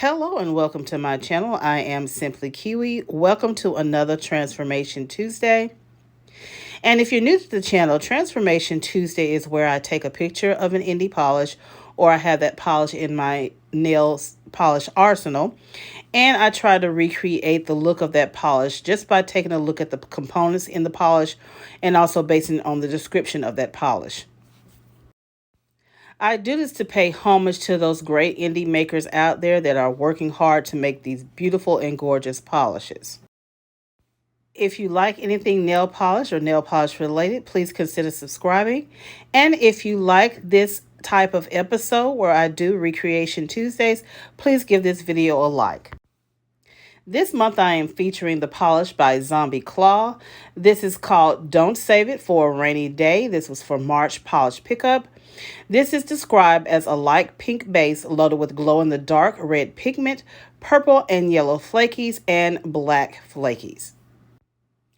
Hello and welcome to my channel. I am Simply Kiwi. Welcome to another Transformation Tuesday. And if you're new to the channel, Transformation Tuesday is where I take a picture of an indie polish or I have that polish in my nail polish arsenal. And I try to recreate the look of that polish just by taking a look at the components in the polish and also basing it on the description of that polish. I do this to pay homage to those great indie makers out there that are working hard to make these beautiful and gorgeous polishes. If you like anything nail polish or nail polish related, please consider subscribing. And if you like this type of episode where I do Recreation Tuesdays, please give this video a like. This month I am featuring the polish by Zombie Claw. This is called Don't Save It for a Rainy Day. This was for March polish pickup. This is described as a light pink base loaded with glow-in-the-dark red pigment, purple and yellow flakies, and black flakies.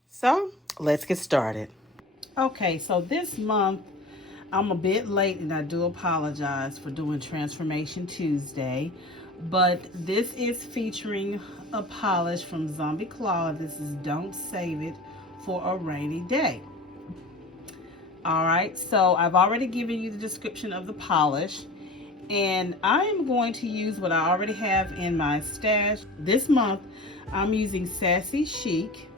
So let's get started. Okay, so this month I'm a bit late and I do apologize for doing Transformation Tuesday, but this is featuring a polish from Zombie Claw. This is Don't Save It for a Rainy Day. All right, so I've already given you the description of the polish, and I am going to use what I already have in my stash. This month, I'm using Sassy Chic,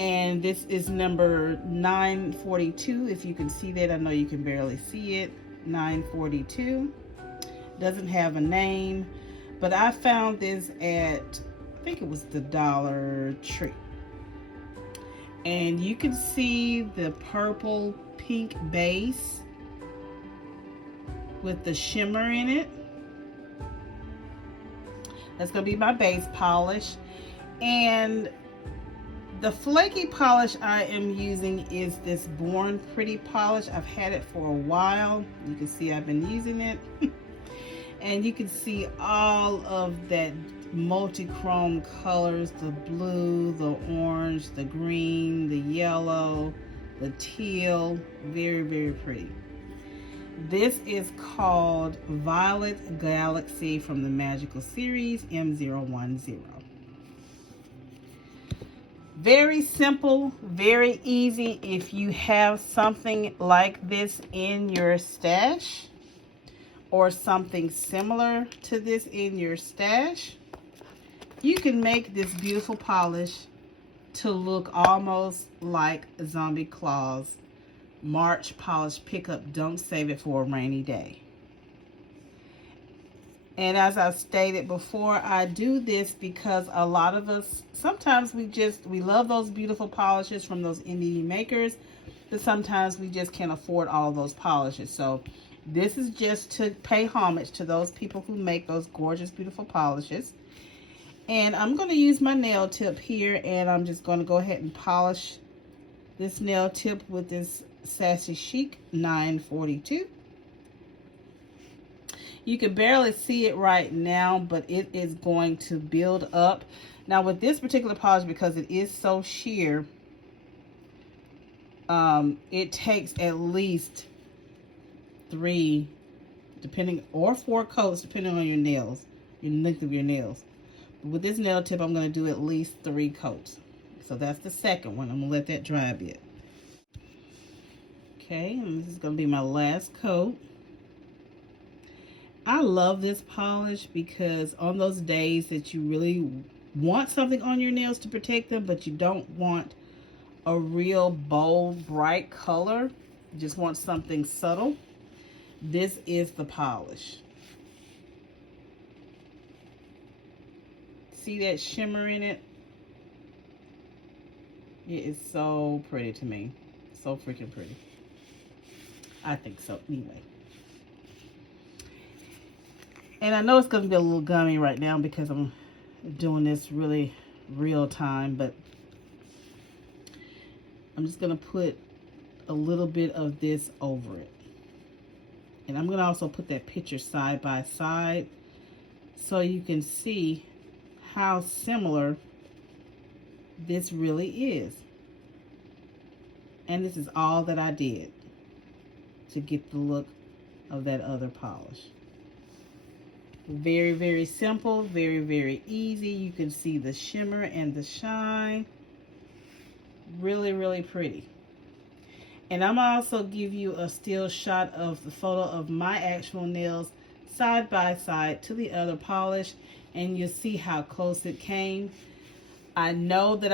and this is number 942. If you can see that, I know you can barely see it. 942. Doesn't have a name, but I found this at, I think it was the Dollar Tree. And you can see the purple pink base with the shimmer in it. That's going to be my base polish. And the flaky polish I am using is this Born Pretty polish. I've had it for a while. You can see I've been using it. And you can see all of that multi-chrome colors, the blue, the orange, the green, the yellow, the teal. Very, very pretty. This is called Violet Galaxy from the Magical Series M010. Very simple, very easy. If you have something like this in your stash or something similar to this in your stash, you can make this beautiful polish to look almost like Zombie Claw's March polish pickup. Don't save it for a rainy day. And as I've stated before, I do this because a lot of us, sometimes we love those beautiful polishes from those indie makers, but sometimes we just can't afford all of those polishes. So this is just to pay homage to those people who make those gorgeous, beautiful polishes. And I'm going to use my nail tip here, and I'm just going to go ahead and polish this nail tip with this Sassy Chic 942. You can barely see it right now, but it is going to build up. Now with this particular polish, because it is so sheer, it takes at least 3, or 4 coats, depending on your nails, your length of your nails. But with this nail tip, I'm going to do at least 3 coats. So that's the second one. I'm going to let that dry a bit. Okay, and this is going to be my last coat. I love this polish because on those days that you really want something on your nails to protect them, but you don't want a real bold, bright color, you just want something subtle, this is the polish. See that shimmer in it? It is so pretty to me. So freaking pretty. I think so, anyway. And I know it's going to be a little gummy right now because I'm doing this really real time, but I'm just going to put a little bit of this over it. And I'm going to also put that picture side by side so you can see how similar this really is. And this is all that I did to get the look of that other polish. Very, very simple, very, very easy. You can see the shimmer and the shine. Really, really pretty. And I'm also give you a still shot of the photo of my actual nails side by side to the other polish, and you'll see how close it came. I know that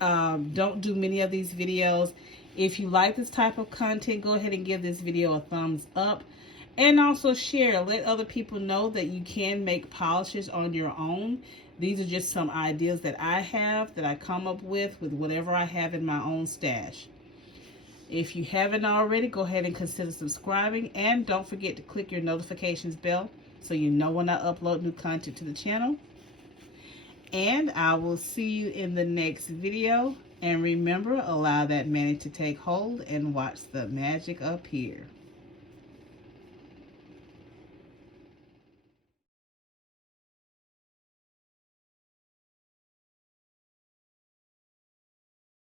I don't do many of these videos. If you like this type of content, go ahead and give this video a thumbs up. And also share. Let other people know that you can make polishes on your own. These are just some ideas that I have, that I come up with whatever I have in my own stash. If you haven't already, go ahead and consider subscribing. And don't forget to click your notifications bell so you know when I upload new content to the channel. And I will see you in the next video. And remember, allow that magic to take hold and watch the magic appear.